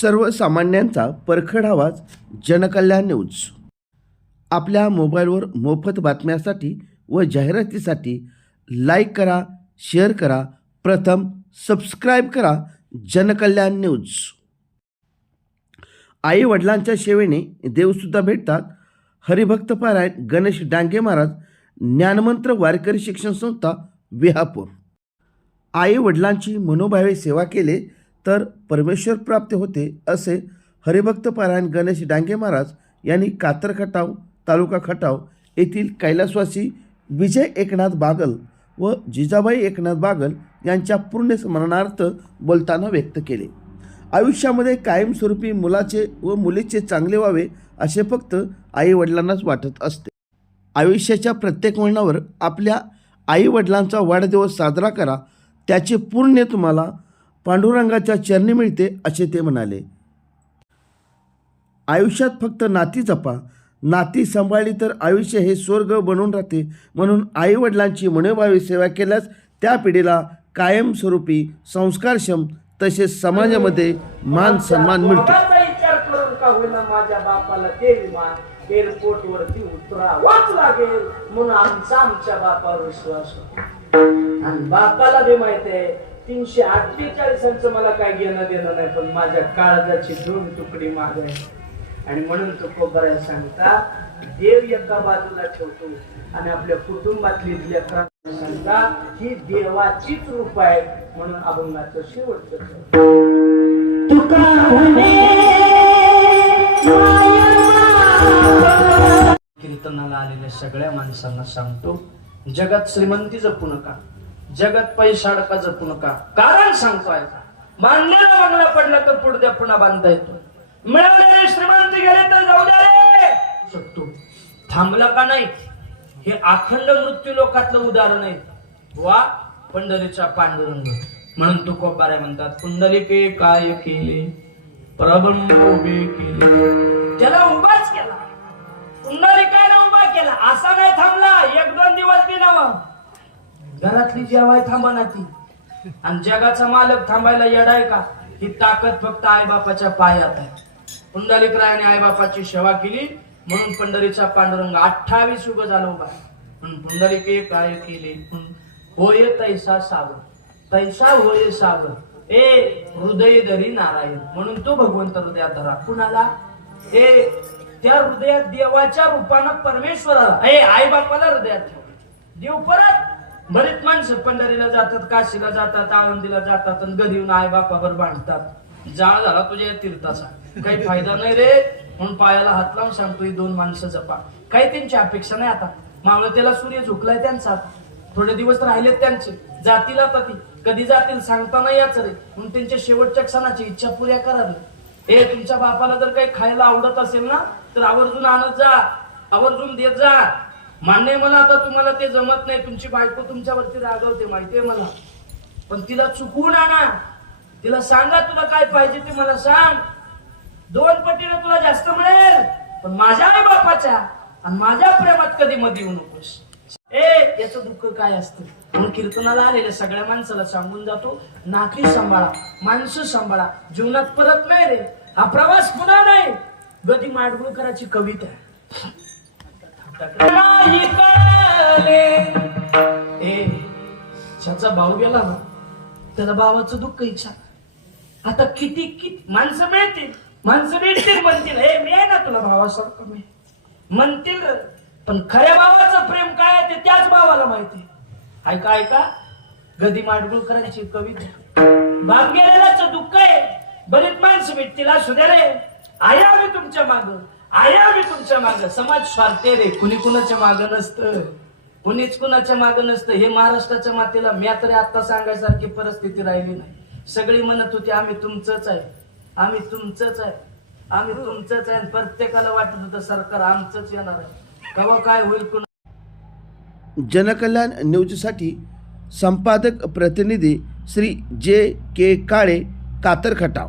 सर्वसामान्यांचा परखड आवाज जनकल्याण न्यूज. आपल्या मोबाईलवर मोफत बातम्यासाठी व जाहिरातीसाठी लाईक करा शेअर करा. प्रथम सबस्क्राईब करा जनकल्याण न्यूज. आई वडिलांच्या सेवेने देवसुद्धा भेटतात. हरिभक्त पारायण गणेश डांगे महाराज ज्ञानमंत्र वारकरी शिक्षण संस्था विहापूर. आई वडिलांची मनोभावे सेवा केले तर परमेश्वर प्राप्त होते असे हरिभक्त पारायण गणेश डांगे महाराज यांनी कातर खटाव तालुका खटाव येथील कैलासवासी विजय एकनाथ बागल व जिजाबाई एकनाथ बागल यांच्या पूर्ण स्मरणार्थ बोलताना व्यक्त केले. आयुष्यामध्ये कायमस्वरूपी मुलाचे व मुलीचे चांगले व्हावे असे फक्त आईवडिलांनाच वाटत असते. आयुष्याच्या प्रत्येक वळणावर आपल्या आईवडिलांचा वाढदिवस साजरा करा त्याचे पुण्य तुम्हाला पांडुरंगाच्या चरणी मिळते असे ते म्हणाले. आयुष्यात फक्त नाती जपा. नाती सांभाळली तर आयुष्य हे स्वर्ग बनून राहते. म्हणून आईवडिलांची मनोभावी सेवा केल्यास त्या पिढीला कायमस्वरूपी संस्कारक्षम तसेच समाजामध्ये मान सन्मान मिळतो. माझ्या बापाला ते विमान उतरावाच लागेल म्हणून आमचा आमच्या बापावर विश्वास आणि बापाला बी माहीत आहे तीनशे अठ्ठेचाळीसांचं मला काय घेणं देणं नाही पण माझ्या काळजाची दोन तुकडी माग आहे आणि म्हणून तो कोबऱ्या सांगता देव एका बाजूला ठेवतो आणि आपल्या कुटुंबातली सांगता ही देवाचीच रूप आहे म्हणून अभंगाचं शेवटचं कीर्तनाला आलेल्या सगळ्या माणसांना सांगतो जगात श्रीमंती जपू नका. जगात पैशाडका जपू नका कारण सांगतोय. बांधलेला बंगला पडला तर पुढद्या पुन्हा बांधता येतो. मिळाले श्रीमंत गेले तर जाऊ द्या शकतो थांबला का नाही? हे अखंड मृत्यू लोकातलं उदाहरण आहे. वा पंढरीचा पांडुरंग. म्हणून तू कोपाऱ्या म्हणतात पुंडलिके काय केले? प्रबंध उभे केले. त्याला उभाच केला. पुंडलिकाने उभा केला. असा नाही थांबला. एक दोन दिवस बी नवा घरातली जेवाय थांबा ना ती. आणि जगाचा मालक थांबायला येडाय का? ही ताकद फक्त आईबापाच्या पायात आहे. पुंडलिक रायाने आईबापाची सेवा केली म्हणून पंढरीचा पांडुरंग अठ्ठावीस युग झाला उभा आहे. म्हणून पुंडलिके काय केले? होय तैसा सावर तैसा होय सावर ए हृदय धरी नारायण. म्हणून तो भगवंत हृदयात धरा. कुणाला? ए त्या हृदयात देवाच्या रूपानं परमेश्वराला. ए आई बापाला हृदयात ठेवा. देव परत. बरीच माणसं पंढरीला जातात काशीला जातात आळंदीला जातात आणि घरी येऊन आई बापावर बांधतात जाळ झाला तुझ्या या तीर्थाचा. काही फायदा नाही रे. म्हणून पायाला हात लावून सांगतो ही दोन माणसं जपा. काही त्यांची अपेक्षा नाही आता. मावळतेला सूर्य झुकलाय त्यांचा. थोडे दिवस राहिलेत त्यांचे. जातील आता ती कधी जातील सांगता नाही याच रे. म्हणून त्यांच्या शेवटच्या क्षणाची इच्छा पुऱ्या करावी हे तुमच्या बापाला जर काही खायला आवडत असेल ना तर आवर्जून आणत जा. आवर्जून देत जा. मान्य मला आता तुम्हाला ते जमत नाही. तुमची बायको तुमच्यावरती रागवते माहितीये मला. पण तिला चुकवून आणा तिला सांगा तुला काय पाहिजे ते मला सांग. दोन पटीनं तुला जास्त मिळेल पण माझ्या आई बापाच्या आणि माझ्या प्रेमात कधी मध्ये येऊ नकोस. ए याचं दुःख काय असतं? म्हणून कीर्तनाला आलेल्या सगळ्या माणसाला सांगून जातो नाकी सांभाळा माणसं सांभाळा. जीवनात परत नाही रे. हा प्रवास पुन्हा नाही. गदी माडगुळकराची कविता आहे. नाही कळले. ए ज्याचा भाऊ गेला ना त्याला भावाचं दुःख इच्छा आता किती किती माणसं मिळतील. माणसं मिळतील म्हणतील. हे मी आहे ना तुला भावासारखं मी. म्हणतील पण खऱ्या भावाचं प्रेम काय आहे ते त्याच भावाला माहिती ऐका ऐका. गदी माडगुळ करायची कविता बाप गेलेलाच दुःख आहे. बरीच माणसं भेटतील असू द्या रे. आया मी तुमच्या माग. आया मी तुमच्या माग. समाज स्वार्थे रे. कुणी कुणाच्या माग नसतं. कुणीच कुणाच्या माग नसतं. हे महाराष्ट्राच्या मातेला मी तरी आता सांगायसारखी परिस्थिती राहिली नाही. सगळी म्हणत होती आम्ही तुमचंच आहे. आम्ही तुमचंच आहे. आम्ही तुमचंच आहे. आणि प्रत्येकाला वाटत होतं सरकार आमचंच येणार आहे. कवा काय होईल कुणा जनकल्याण न्यूजसाठी संपादक प्रतिनिधी श्री जे के काळे कातर खटाव